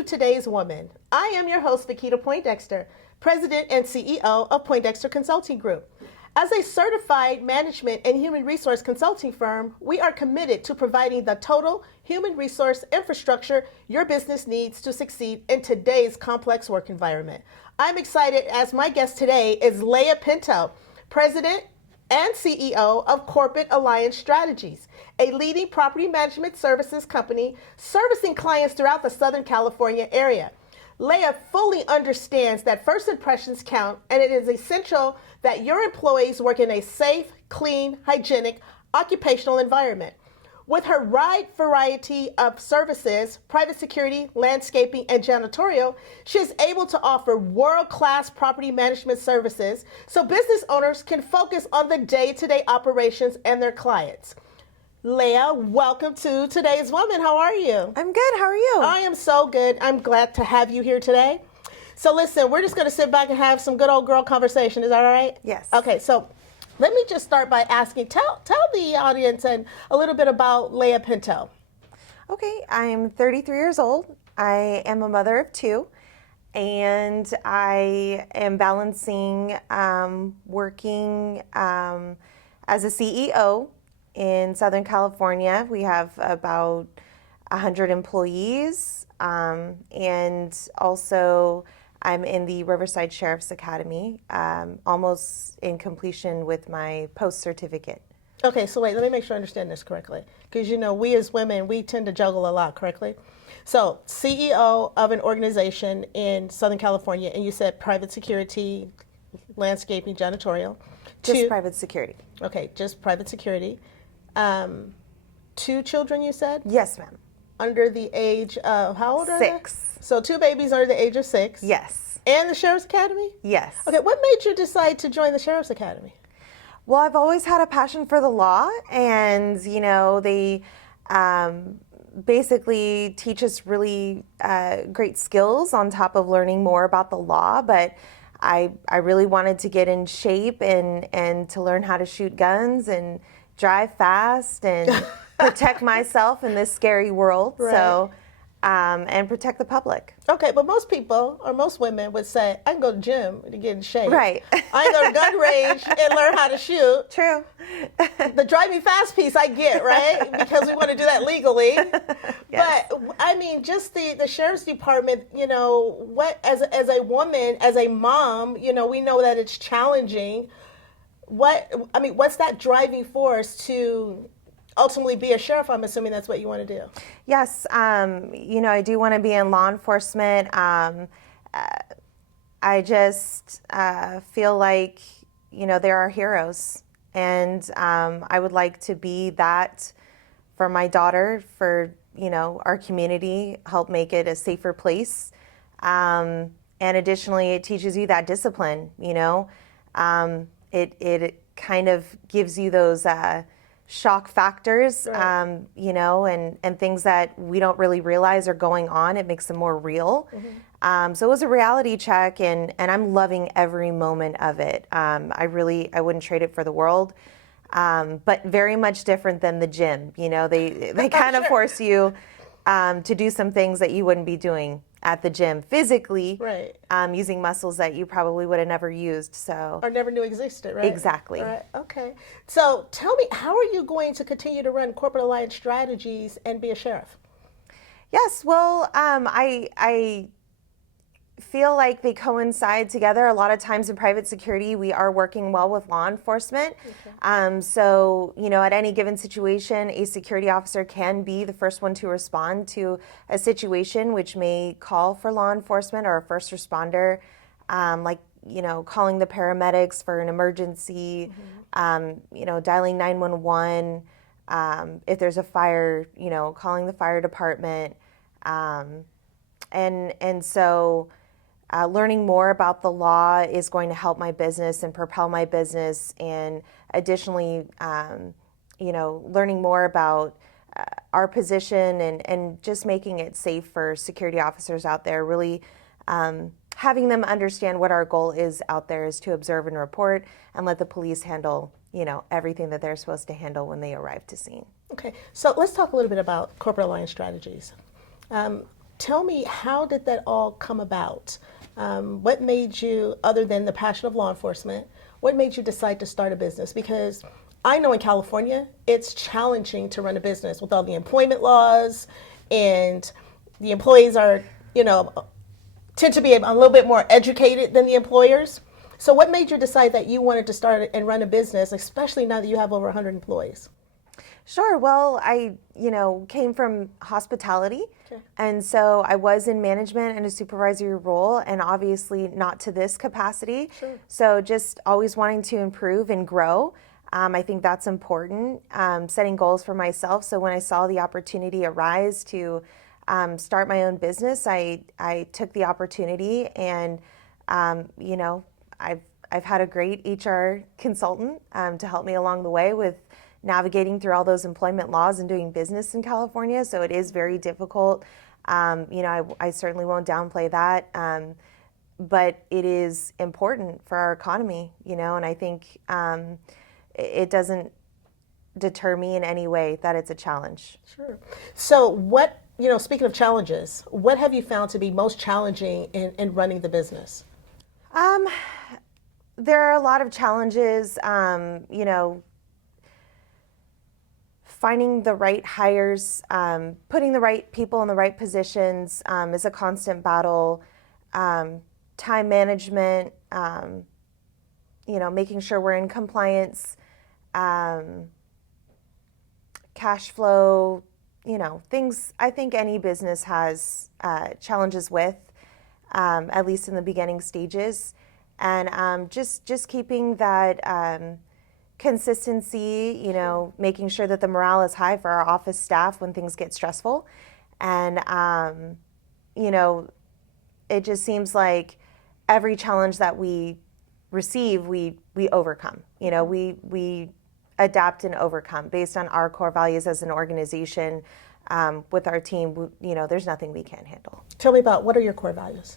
to Today's Woman. I am your host, Vikita Poindexter, President and CEO of Poindexter Consulting Group. As a certified management and human resource consulting firm, we are committed to providing the total human resource infrastructure your business needs to succeed in today's complex work environment. I'm excited as my guest today is Leah Pinto, President and CEO of Corporate Alliance Strategies, a leading property management services company servicing clients throughout the Southern California area. Leah fully understands that first impressions count, and it is essential that your employees work in a safe, clean, hygienic, occupational environment. With her wide variety of services, private security, landscaping, and janitorial, she is able to offer world-class property management services so business owners can focus on the day-to-day operations and their clients. Leah, welcome to Today's Woman. How are you? I'm good. How are you? I am so good. I'm glad to have you here today. So listen, we're just going to sit back and have some good old girl conversation. Is that all right? Yes. Okay, so let me just start by asking, tell the audience and a little bit about Leah Pinto. Okay, I'm 33 years old. I am a mother of two, and I am balancing working as a CEO in Southern California. We have about 100 employees, and also I'm in the Riverside Sheriff's Academy, almost in completion with my post certificate. Okay, so wait, let me make sure I understand this correctly. Because, you know, we as women, we tend to juggle a lot, correctly? So, CEO of an organization in Southern California, and you said private security, landscaping, janitorial. Just private security. Okay, just private security. 2 children, you said? Yes, ma'am. Under the age of, how old are they? 6. So 2 babies under the age of 6. Yes. And the Sheriff's Academy? Yes. Okay, what made you decide to join the Sheriff's Academy? Well, I've always had a passion for the law, and, you know, they basically teach us really great skills on top of learning more about the law, but I really wanted to get in shape and to learn how to shoot guns and drive fast and protect myself in this scary world. Right. So, and protect the public. Okay, but most people, or most women, would say, I can go to the gym to get in shape. Right. I can go to gun range and learn how to shoot. True. The driving fast piece I get, right? Because we want to do that legally. Yes. But, I mean, just the Sheriff's Department, you know, what as a woman, as a mom, you know, we know that it's challenging. What's that driving force to ultimately be a sheriff? I'm assuming that's what you want to do. Yes, you know, I do want to be in law enforcement. I just feel like, you know, there are heroes, and I would like to be that for my daughter, for, you know, our community, help make it a safer place. And additionally, it teaches you that discipline, you know. It kind of gives you those shock factors, Right. you know, and things that we don't really realize are going on. It makes them more real. Mm-hmm. So it was a reality check, and I'm loving every moment of it. I wouldn't trade it for the world, but very much different than the gym. You know, they kind of force you to do some things that you wouldn't be doing at the gym physically, Right. Using muscles that you probably would have never used. So Or never knew existed, right? Exactly. Right. Okay. So tell me, how are you going to continue to run Corporate Alliance Strategies and be a sheriff? Yes, well, I feel like they coincide together. A lot of times in private security, we are working well with law enforcement. Okay. So, you know, at any given situation, a security officer can be the first one to respond to a situation which may call for law enforcement or a first responder, like, you know, calling the paramedics for an emergency, you know, dialing 911, if there's a fire, you know, calling the fire department. And so learning more about the law is going to help my business and propel my business. And additionally, you know, learning more about our position and just making it safe for security officers out there, really having them understand what our goal is out there is to observe and report and let the police handle, you know, everything that they're supposed to handle when they arrive to scene. Okay, so let's talk a little bit about Corporate Alliance Strategies. tell me, how did that all come about? What made you, other than the passion of law enforcement, what made you decide to start a business? Because I know in California, it's challenging to run a business with all the employment laws, and the employees are, tend to be a little bit more educated than the employers. So what made you decide that you wanted to start and run a business, especially now that you have over 100 employees? Sure. Well, I, came from hospitality. Okay. And so I was in management and a supervisory role, and obviously not to this capacity. Sure. So just always wanting to improve and grow. I think that's important, setting goals for myself. So when I saw the opportunity arise to start my own business, I took the opportunity, and, I've had a great HR consultant to help me along the way with navigating through all those employment laws and doing business in California. So it is very difficult. I certainly won't downplay that. But it is important for our economy, and I think it doesn't deter me in any way that it's a challenge. Sure. So what, speaking of challenges, what have you found to be most challenging in running the business? There are a lot of challenges, finding the right hires, putting the right people in the right positions is a constant battle. Time management, making sure we're in compliance, cash flow, things I think any business has challenges with, at least in the beginning stages. And just keeping that consistency, making sure that the morale is high for our office staff when things get stressful. And, it just seems like every challenge that we receive, we overcome. We adapt and overcome based on our core values as an organization. With our team, there's nothing we can't handle. Tell me about, what are your core values?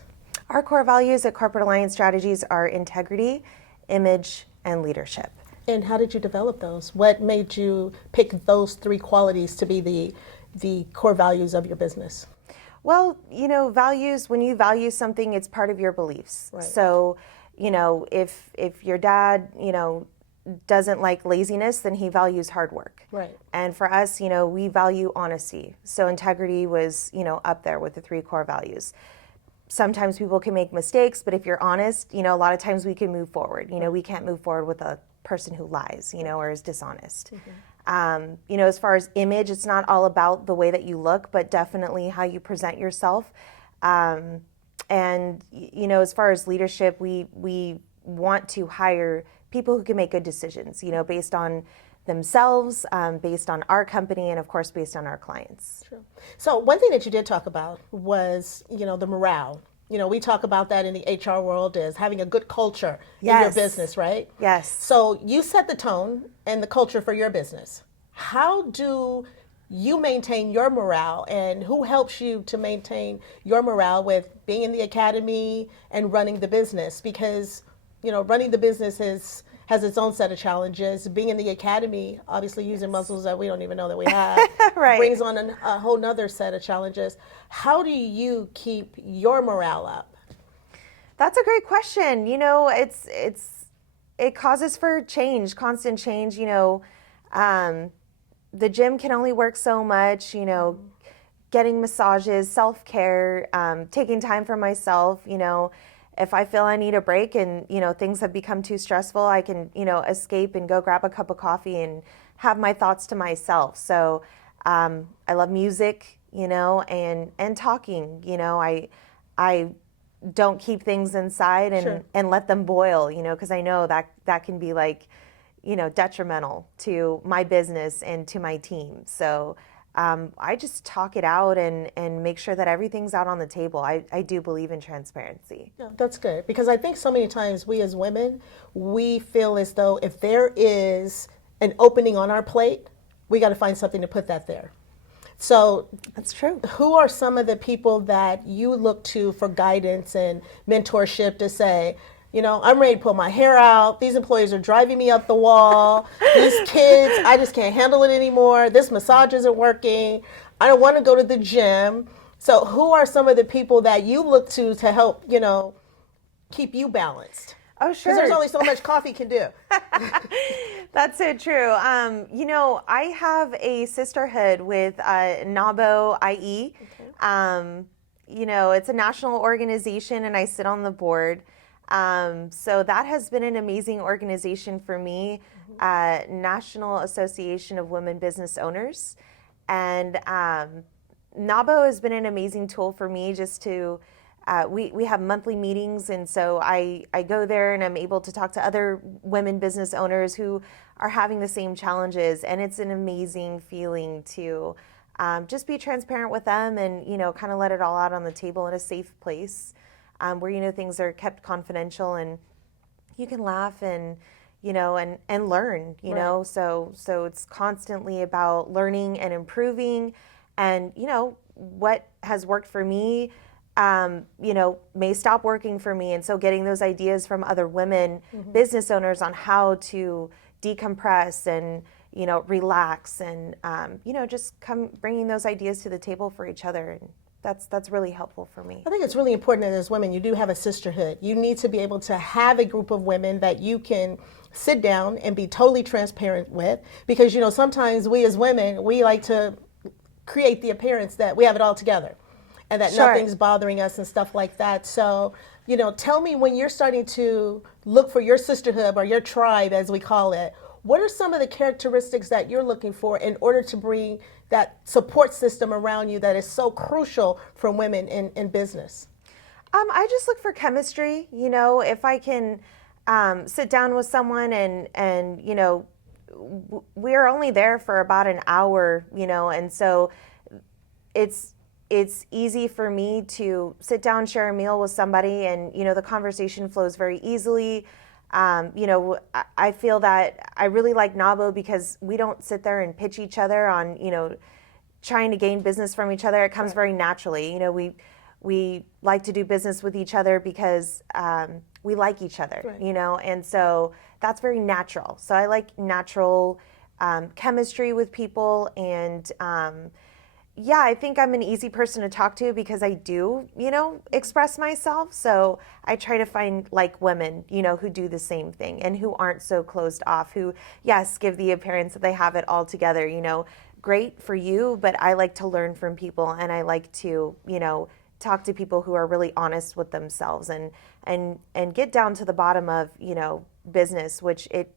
Our core values at Corporate Alliance Strategies are integrity, image, and leadership. And how did you develop those? What made you pick those three qualities to be the core values of your business? Well, values, when you value something, it's part of your beliefs. Right. So, if your dad, doesn't like laziness, then he values hard work. Right. And for us, we value honesty. So integrity was, up there with the three core values. Sometimes people can make mistakes, but if you're honest, a lot of times we can move forward. We can't move forward with a person who lies, or is dishonest. Mm-hmm. As far as image, it's not all about the way that you look, but definitely how you present yourself. And, as far as leadership, we want to hire people who can make good decisions, based on themselves, based on our company, and of course, based on our clients. Sure. So one thing that you did talk about was, the morale. We talk about that in the HR world as having a good culture in your business, right? Yes. So you set the tone and the culture for your business. How do you maintain your morale, and who helps you to maintain your morale with being in the academy and running the business? Because, running the business has its own set of challenges. Being in the academy, obviously using muscles that we don't even know that we have, right, brings on a whole nother set of challenges. How do you keep your morale up? That's a great question. It causes for change, constant change. The gym can only work so much, getting massages, self-care, taking time for myself, if I feel I need a break and, things have become too stressful, I can, escape and go grab a cup of coffee and have my thoughts to myself. So I love music, and talking. I don't keep things inside and, Sure, and let them boil, because I know that can be detrimental to my business and to my team. So I just talk it out and make sure that everything's out on the table. I do believe in transparency. Yeah, that's good, because I think so many times we as women, we feel as though if there is an opening on our plate, we got to find something to put that there. So that's true. Who are some of the people that you look to for guidance and mentorship to say, I'm ready to pull my hair out. These employees are driving me up the wall. These kids, I just can't handle it anymore. This massage isn't working. I don't want to go to the gym. So who are some of the people that you look to help, keep you balanced? Oh, sure. Because there's only so much coffee can do. That's so true. I have a sisterhood with NABO IE. Okay. It's a national organization and I sit on the board. So that has been an amazing organization for me, National Association of Women Business Owners. And NABO has been an amazing tool for me just to, we have monthly meetings, and so I go there and I'm able to talk to other women business owners who are having the same challenges, and it's an amazing feeling to just be transparent with them and, kind of let it all out on the table in a safe place where, things are kept confidential and you can laugh and, and learn, Right. so it's constantly about learning and improving. And, what has worked for me, may stop working for me. And so getting those ideas from other women, business owners on how to decompress and, relax and, just bringing those ideas to the table for each other. And that's really helpful for me. I think it's really important that as women, you do have a sisterhood. You need to be able to have a group of women that you can sit down and be totally transparent with, because, sometimes we as women, we like to create the appearance that we have it all together and that Sure. nothing's bothering us and stuff like that. So, tell me, when you're starting to look for your sisterhood or your tribe, as we call it, what are some of the characteristics that you're looking for in order to bring that support system around you that is so crucial for women in business? I just look for chemistry. If I can sit down with someone and we're only there for about an hour, and so it's easy for me to sit down, share a meal with somebody, and the conversation flows very easily. I feel that I really like NABO because we don't sit there and pitch each other on trying to gain business from each other. It comes very naturally. We like to do business with each other because we like each other, Right. and so that's very natural. So I like natural chemistry with people, and I think I'm an easy person to talk to because I do, express myself. So I try to find like women, who do the same thing and who aren't so closed off, who, yes, give the appearance that they have it all together, great for you, but I like to learn from people, and I like to, talk to people who are really honest with themselves and get down to the bottom of, business, which it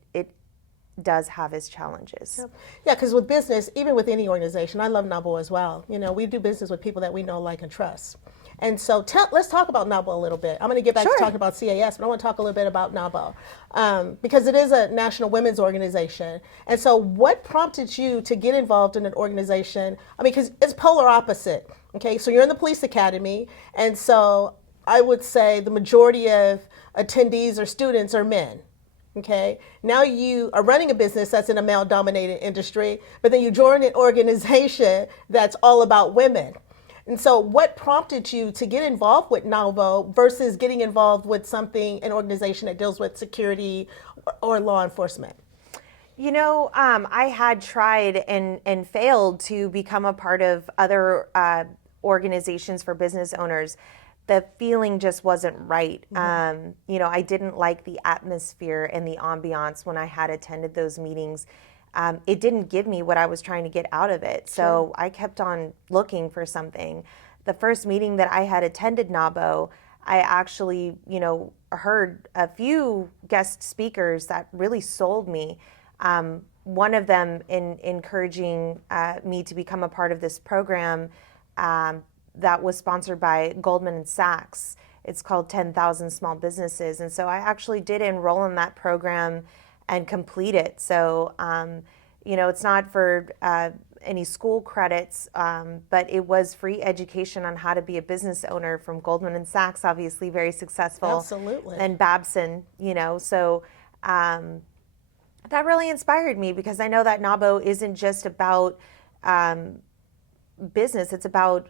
does have its challenges. Yeah, because with business, even with any organization, I love NABO as well. We do business with people that we know, like, and trust. And so let's talk about NABO a little bit. I'm going to get back to talking about CAS, but I want to talk a little bit about NABO because it is a national women's organization. And so what prompted you to get involved in an organization? I mean, because it's polar opposite. Okay, so you're in the police academy, and so I would say the majority of attendees or students are men. Okay, now you are running a business that's in a male-dominated industry, but then you join an organization that's all about women. And so what prompted you to get involved with NABO versus getting involved with an organization that deals with security or law enforcement? I had tried and failed to become a part of other organizations for business owners. The feeling just wasn't right. I didn't like the atmosphere and the ambiance when I had attended those meetings. It didn't give me what I was trying to get out of it. So I kept on looking for something. The first meeting that I had attended NABO, I actually, heard a few guest speakers that really sold me. One of them in encouraging me to become a part of this program that was sponsored by Goldman Sachs. It's called 10,000 Small Businesses. And so I actually did enroll in that program and complete it. So, it's not for any school credits, but it was free education on how to be a business owner from Goldman Sachs, obviously very successful. Absolutely. And Babson, so that really inspired me because I know that NABO isn't just about business. It's about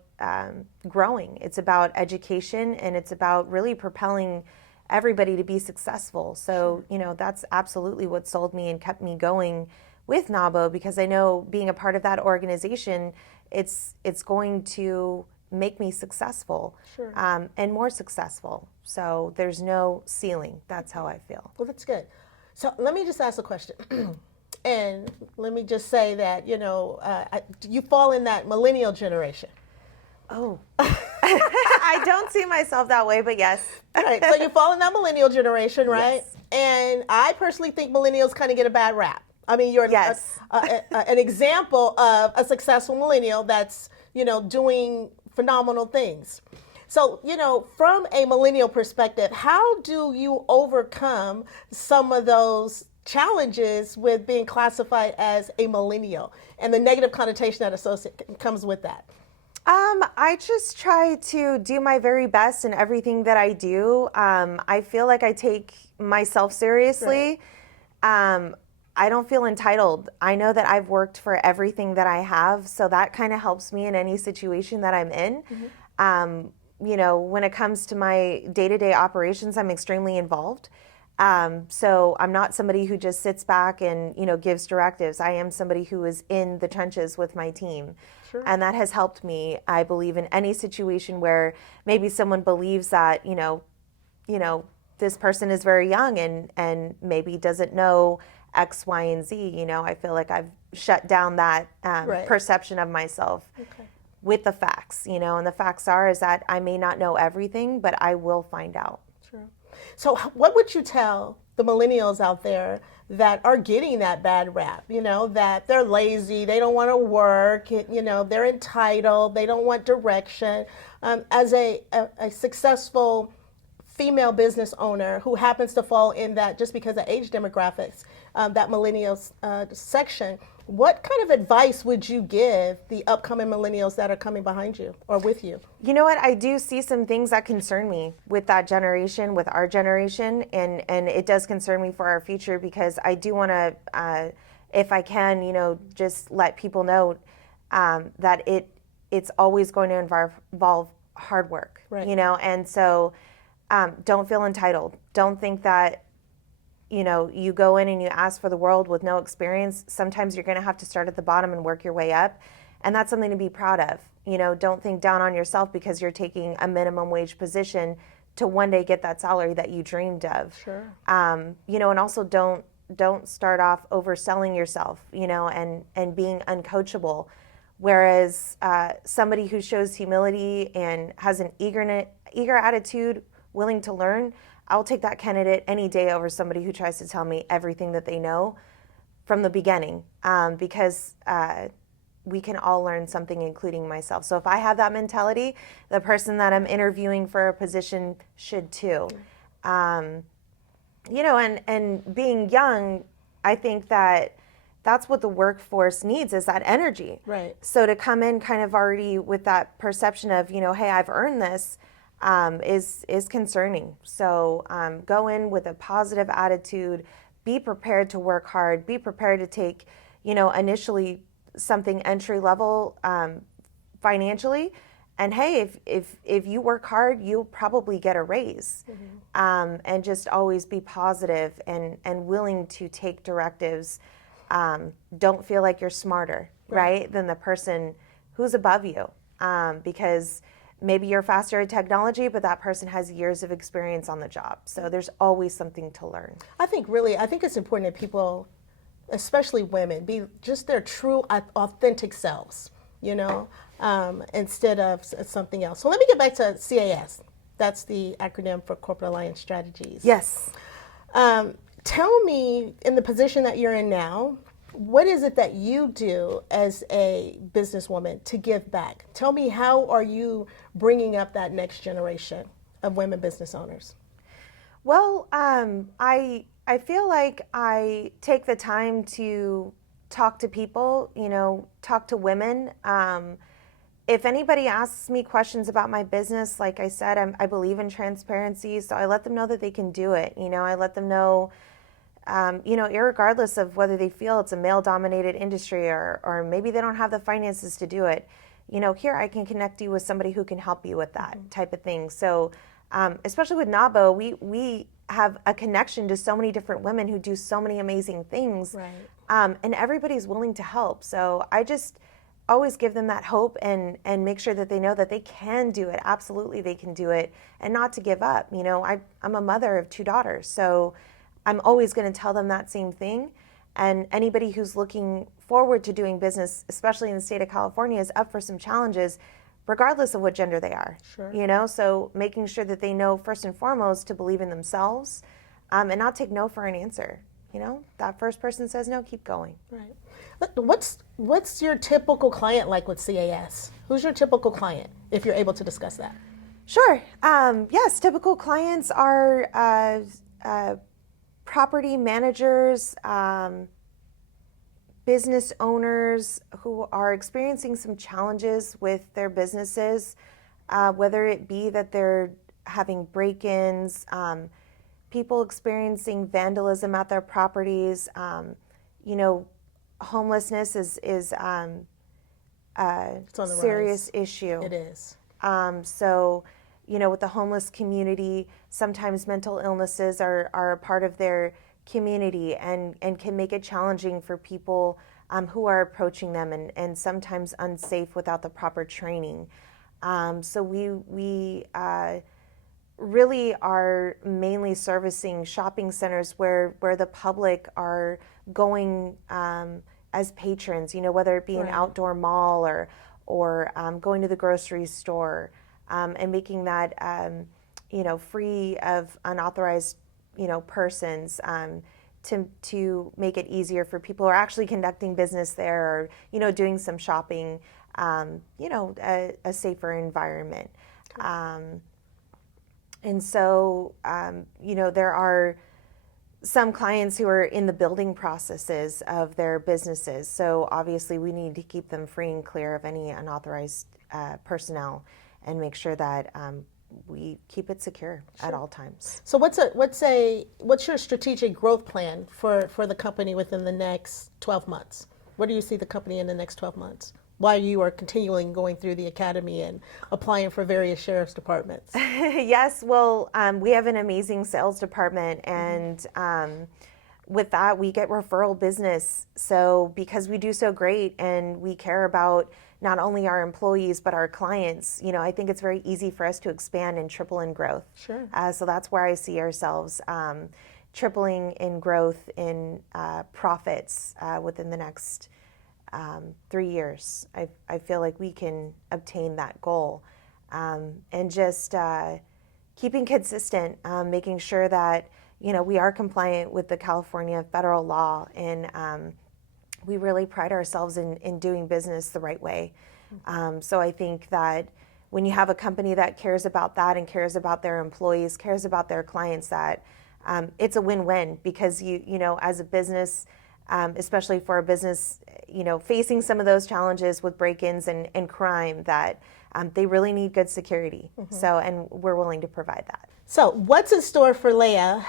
growing. It's about education, and it's about really propelling everybody to be successful. So, that's absolutely what sold me and kept me going with NABO, because I know being a part of that organization, it's going to make me successful, Sure. and more successful. So there's no ceiling. That's how I feel. Well, that's good. So let me just ask a question. And let me just say that, you fall in that millennial generation. Oh, I don't see myself that way, but yes. Right. So you fall in that millennial generation, right? Yes. And I personally think millennials kind of get a bad rap. I mean, you're Yes. an example of a successful millennial that's, doing phenomenal things. So, from a millennial perspective, how do you overcome some of those challenges with being classified as a millennial and the negative connotation that comes with that? I just try to do my very best in everything that I do. I feel like I take myself seriously. Right. I don't feel entitled. I know that I've worked for everything that I have, so that kind of helps me in any situation that I'm in. Mm-hmm. When it comes to my day-to-day operations, I'm extremely involved. So I'm not somebody who just sits back and, gives directives. I am somebody who is in the trenches with my team. Sure. And that has helped me, I believe, in any situation where maybe someone believes that, this person is very young and maybe doesn't know X, Y, and Z. I feel like I've shut down that right. perception of myself. Okay. With the facts, and the facts is that I may not know everything, but I will find out. Sure. So what would you tell the millennials out there that are getting that bad rap, that they're lazy, they don't want to work, they're entitled, they don't want direction, as a successful female business owner who happens to fall in that, just because of age demographics, that millennials section, what kind of advice would you give the upcoming millennials that are coming behind you or with you? You know what? I do see some things that concern me with that generation, with our generation, and it does concern me for our future, because I do want to, if I can, just let people know that it's always going to involve hard work, right. And so don't feel entitled. Don't think that you go in and you ask for the world with no experience. Sometimes you're going to have to start at the bottom and work your way up. And that's something to be proud of. Don't think down on yourself because you're taking a minimum wage position to one day get that salary that you dreamed of. Sure. And also don't start off overselling yourself, and being uncoachable. Whereas somebody who shows humility and has an eager attitude, willing to learn, I'll take that candidate any day over somebody who tries to tell me everything that they know from the beginning, because we can all learn something, including myself. So if I have that mentality, the person that I'm interviewing for a position should too. And being young, I think that's what the workforce needs, is that energy. Right. So to come in kind of already with that perception of, hey, I've earned this, is concerning. So go in with a positive attitude, be prepared to work hard, be prepared to take, initially something entry level financially. And hey, if you work hard, you'll probably get a raise. Mm-hmm. And just always be positive and willing to take directives. Don't feel like you're smarter, right, than the person who's above you, because maybe you're faster at technology, but that person has years of experience on the job. So there's always something to learn. I think it's important that people, especially women, be just their true, authentic selves, instead of something else. So let me get back to CAS. That's the acronym for Corporate Alliance Strategies. Yes. Tell me, in the position that you're in now, what is it that you do as a businesswoman to give back? Tell me, how are you bringing up that next generation of women business owners? Well, I feel like I take the time to talk to people, talk to women. If anybody asks me questions about my business, like I said, I believe in transparency, so I let them know that they can do it. I let them know, irregardless of whether they feel it's a male-dominated industry or maybe they don't have the finances to do it, here I can connect you with somebody who can help you with that mm-hmm. type of thing. So especially with NABO, we have a connection to so many different women who do so many amazing things, right. And everybody's willing to help. So I always give them that hope and make sure that they know that they can do it. Absolutely, they can do it, and not to give up. You know, I'm a mother of 2 daughters, so I'm always going to tell them that same thing. And anybody who's looking forward to doing business, especially in the state of California, is up for some challenges, regardless of what gender they are. Sure. You know, so making sure that they know first and foremost to believe in themselves, and not take no for an answer. You know, that first person says no, keep going. Right. What's your typical client like with CAS? Who's your typical client, if you're able to discuss that? Sure. Yes, typical clients are property managers, business owners who are experiencing some challenges with their businesses, whether it be that they're having break-ins, people experiencing vandalism at their properties. You know, homelessness is a serious issue. It is. So, you know, with the homeless community, sometimes mental illnesses are a part of their community and can make it challenging for people who are approaching them, and sometimes unsafe without the proper training. So we really are mainly servicing shopping centers where the public are going as patrons, you know, whether it be an outdoor mall or going to the grocery store, and making that, you know, free of unauthorized, you know, persons, to make it easier for people who are actually conducting business there, or, you know, doing some shopping, you know, a safer environment. And so, you know, there are some clients who are in the building processes of their businesses. So obviously we need to keep them free and clear of any unauthorized personnel, and make sure that we keep it secure at all times. So what's your strategic growth plan for the company within the next 12 months? Where do you see the company in the next 12 months? While you are continuing going through the academy and applying for various sheriff's departments? Yes, well, we have an amazing sales department, and with that, we get referral business. So because we do so great and we care about not only our employees but our clients, you know, I think it's very easy for us to expand and triple in growth. Sure. So that's where I see ourselves tripling in growth in profits within the next 3 years. I feel like we can obtain that goal, and just keeping consistent, making sure that, you know, we are compliant with the California federal law, and we really pride ourselves in doing business the right way. So I think that when you have a company that cares about that and cares about their employees, cares about their clients, that it's a win-win, because you know, as a business, especially for a business, you know, facing some of those challenges with break-ins and crime, that they really need good security. So, and we're willing to provide that. So what's in store for Leah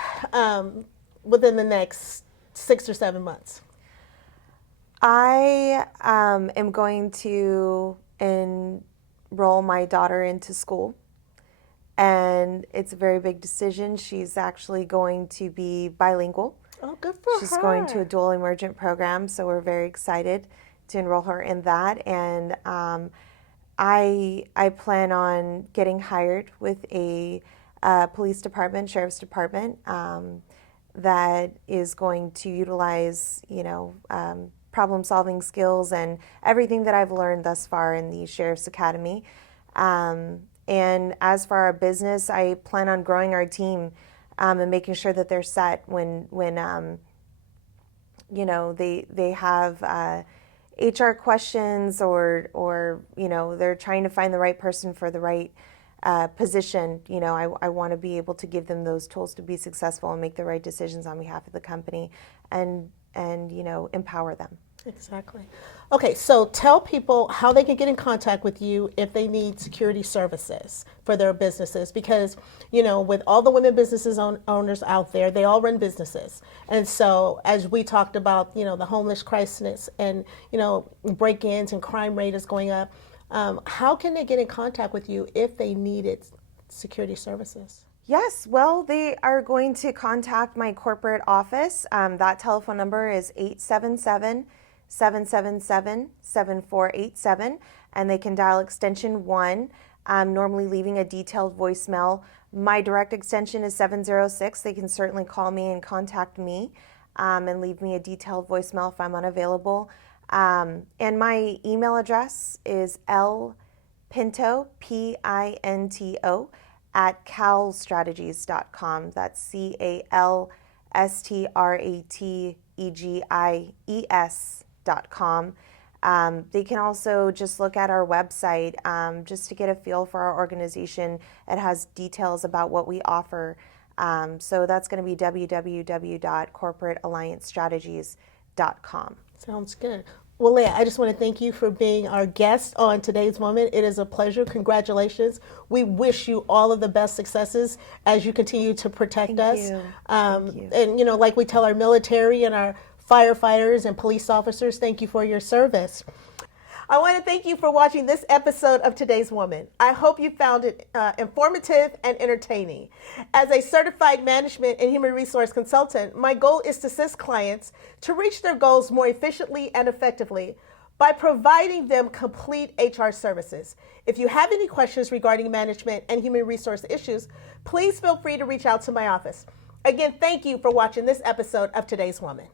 within the next 6 or 7 months? I am going to enroll my daughter into school, and it's a very big decision. She's actually going to be bilingual. Oh, good for her. She's going to a dual emergent program, so we're very excited to enroll her in that. And I plan on getting hired with a police department, sheriff's department, that is going to utilize, you know, problem-solving skills and everything that I've learned thus far in the Sheriff's Academy. And as for our business, I plan on growing our team, and making sure that they're set when you know, they have HR questions, or you know, they're trying to find the right person for the right position. You know, I want to be able to give them those tools to be successful and make the right decisions on behalf of the company, and you know, empower them. Exactly. Okay, so tell people how they can get in contact with you if they need security services for their businesses, because, you know, with all the women businesses owners out there, they all run businesses. And so as we talked about, you know, the homeless crisis and, you know, break-ins and crime rate is going up, how can they get in contact with you if they needed security services? Yes, well, they are going to contact my corporate office. That telephone number is 877 888-777-7487, and they can dial extension 1, normally leaving a detailed voicemail. My direct extension is 706. They can certainly call me and contact me and leave me a detailed voicemail if I'm unavailable. And my email address is lpinto, Pinto, at calstrategies.com. That's calstrategies.com. They can also just look at our website just to get a feel for our organization. It has details about what we offer. So that's going to be www.corporatealliancestrategies.com. Sounds good. Well, Leah, I just want to thank you for being our guest on today's Woman. It is a pleasure. Congratulations. We wish you all of the best successes as you continue to protect us. Thank you. And, like we tell our military and our firefighters and police officers, thank you for your service. I want to thank you for watching this episode of Today's Woman. I hope you found it informative and entertaining. As a certified management and human resource consultant, my goal is to assist clients to reach their goals more efficiently and effectively by providing them complete HR services. If you have any questions regarding management and human resource issues, please feel free to reach out to my office. Again, thank you for watching this episode of Today's Woman.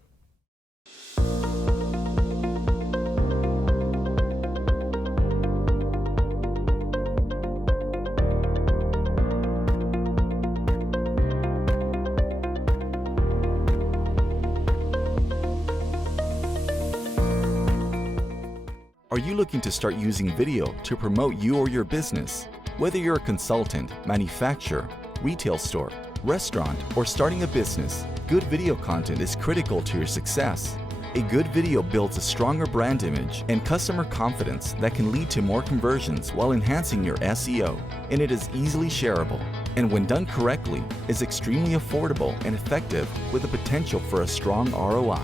Are you looking to start using video to promote you or your business? Whether you're a consultant, manufacturer, retail store, restaurant, or starting a business, good video content is critical to your success. A good video builds a stronger brand image and customer confidence that can lead to more conversions while enhancing your SEO. And it is easily shareable. And when done correctly, is extremely affordable and effective with the potential for a strong ROI.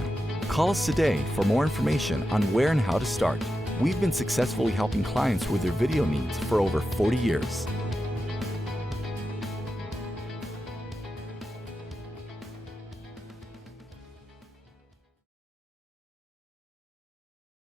Call us today for more information on where and how to start. We've been successfully helping clients with their video needs for over 40 years.